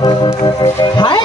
hi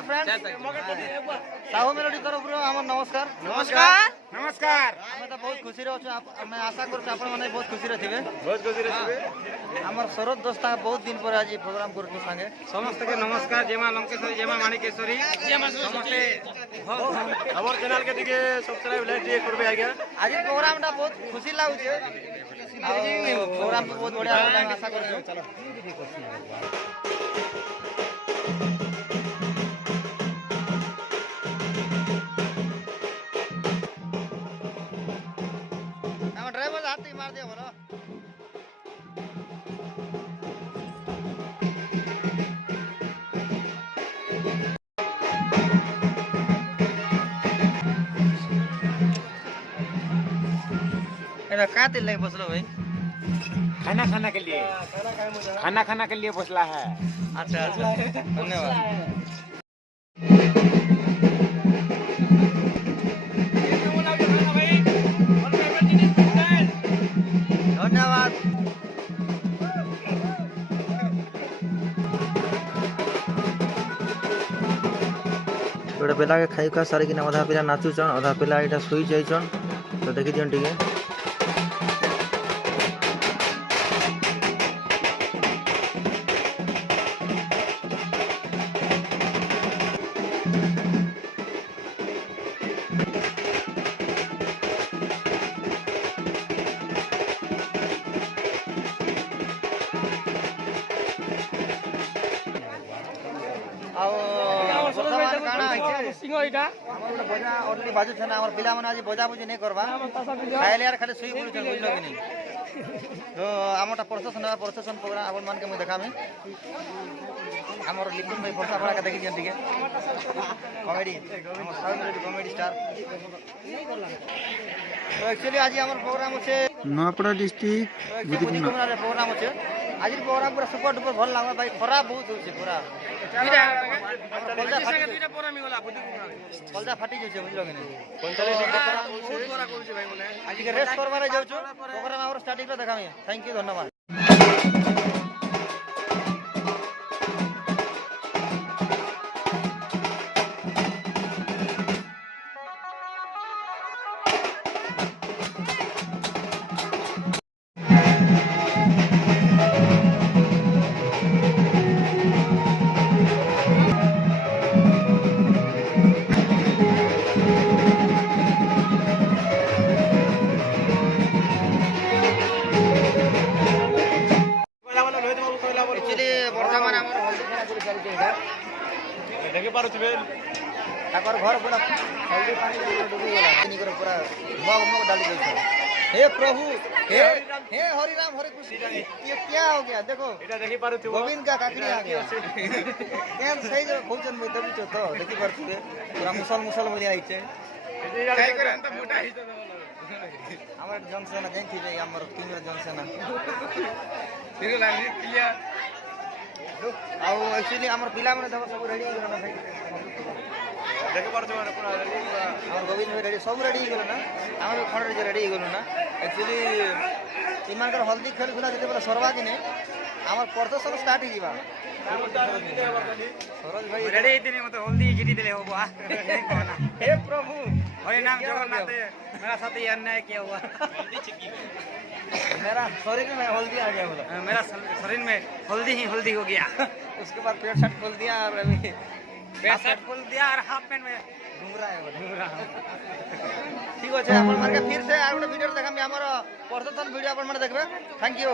friends Sahu melody तरफ नमस्कार नमस्कार नमस्कार हमें तो बहुत खुशी अच्छे मैं आशा करूँ आपण मैंने बहुत खुशी थे बहुत खुशी आमर शरद दोस्त बहुत दिन पर आज प्रोग्राम करूँ सांगे समस्त के नमस्कार जय मां लंकेश्वरी जय मां माणिकेश्वरी समस्ते हमर चैनल के दिखे सब्सक्राइब लाइक दिए करबे आज्ञा आज प्रोग्राम टा बहुत खुशी लागुचे प्रोग्राम तो बहुत बढ़िया आशा करूँ ड्राइवर हाथ ही मार दिया बोलो कहाँ तिल लगे बसलो भाई खाना खाना के लिए बसला है अच्छा अच्छा धन्यवाद धन्यवाद गोटे पिला के खाई खा सारी किना अधा पिला नाचुचन अधा पिला एटा सोई जाइचन तो देखि दियन टिके बाजू छे ना पिला मन आज बजा बुझी नहीं करवा खाइले यार खाली सुई बुझ बुझलो कि नहीं तो आमटा प्रोसेसन प्रोग्राम अपन मान के मैं देखामी हमर लिखुन भाई फरसा पड़ा के देखि जन ठीक कॉमेडी हमर साउथ कॉमेडी स्टार तो एक्चुअली आज हमर प्रोग्राम छे नवापड़ा डिस्ट्रिक्ट बुद्धिकुमार प्रोग्राम छे आज प्रोग्राम पूरा सुपर डुपर भल लागबा भाई खराब बहुत होছে पूरा कलजा फाटी जाउछे बुझलो कि नहीं 45 बहुत बड़ा करूछे भाई मने आज के रेस करबारे जाउछु प्रोग्राम हमर स्टार्टिंग पे देखामी थैंक यू धन्यवाद देखि पारुछबे ताकर घर पूरा हल्दी पानी डूबी गला नहीं करे पूरा मग मग डाली गई हे प्रभु हे हरि राम हरे कृष्ण ये क्या हो गया देखो एटा देखि पारुछु गोविंद का काकड़ी आ गया केन सही जो भोजन में दबी तो देखि पारुछबे पूरा मुसल बोली आई छे काय करे त मोटा हित हमर जनसेना जंती बे हमर किंगर जनसेना फिर लागी क्लियर आउ एक्चुअली हमर पिला माने सब रेडी हो गना भाई देखे पारछ माने पूरा रेडी हमर गोविंद भाई रेडी सब रेडी हो गना ना हमर खड़ रेडी हो गना ना एक्चुअली इमानकर हल्दी खेल खुला जते बेला सरवा दिने हमर प्रदर्शन स्टार्ट ही जीवा सरोज भाई रेडी दिने मत हल्दी गिरी देले हो बा हे प्रभु हरि नाम जगन्नाथ मेरा साथ ये अन्याय किया हुआ मेरा शरीर में हल्दी आ गया बोला मेरा शरीर में हल्दी हो गया उसके बाद पेट शर्ट खोल दिया और अभी पेट शर्ट खोल दिया और हाफ पैंट में घुमरा है ठीक है अपन मार के फिर से आर गोटे वीडियो देखामी हमर प्रदर्शन वीडियो अपन माने देखबे थैंक यू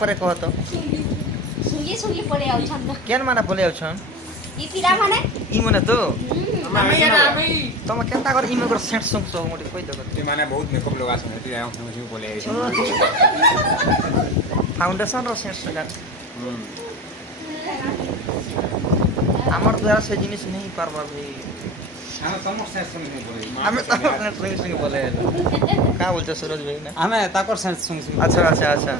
করে কহ তো সুঙ্গি সুঙ্গি পড়ে আউছন কেন মানে বলে আছন ই পিলা মানে ই মনে তো আমি তোমা কেনতা করে ইমে করে সেট সং সং মোটি কই দেখো মানে বহুত মেকআপ লোক আছে এটি আই আমি বলে ফাউন্ডেশন র সেট সগার আমার দ্বারা সে জিনিস নেই পারবা ভাই আমি সমস্যা শুনি বলে আমি তো আপনার সঙ্গে সঙ্গে বলে কা বলছো সুরজ ভাই না আমি তাকর সেন্স শুনি আচ্ছা আচ্ছা আচ্ছা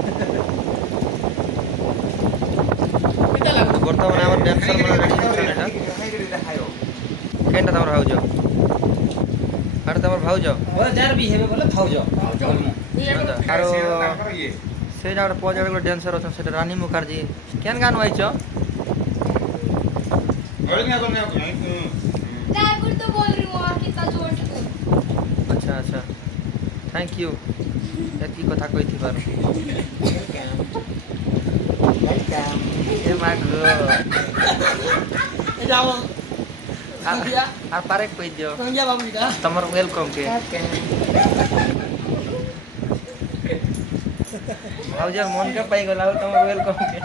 বর্তমানে আমার ড্যান্সার মানে রেডি হচ্ছে এটা কেনটা তোমার ভাউজ আর তোমার ভাউজ ওরা যার বি হেবে বলে থাও যাও আর সেটা একটা পজার গুলো ড্যান্সার আছে সেটা রানী মুখার্জি কেন গান গাইছো ड्राइवर तो बोल रही हूँ वहाँ कितना जोर से আচ্ছা আচ্ছা থ্যাংক ইউ কি কথা কইতে পারো এ মাগো যাও আর পারে কই দিও কোন যা বাবু এটা তোমার ওয়েলকাম কে ভাউজার মন কে পাই গলা তোমার ওয়েলকাম কে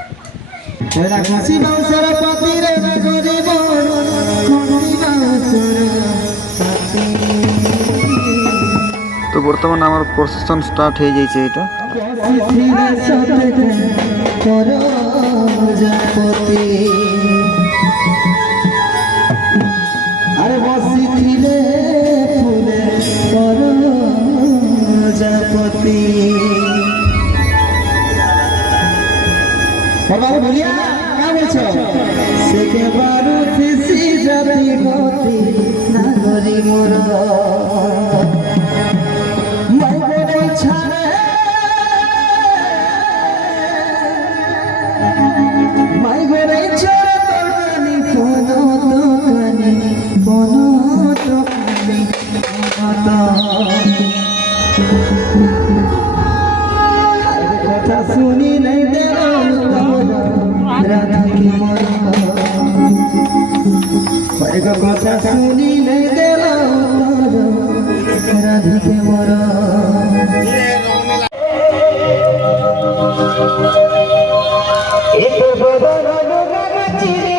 তো বর্তমানে আমার প্রসেশন স্টার্ট হয়ে যাইছে এটা আরে বসিছিলে ফুলে প্রজাপতি বাবা বলিয়া কা বলছো সেকে বারু খুশি জাতি গতি নাগরি মোর মাইগরে ছাড়ে মাইগরে ছাড়ে তোরানি কোনো দোকানি কোনো দোকানি কথা শুনি নাই রাধা কি মর কথা শুনি নাই রাধা কি মর एक बदन चिरी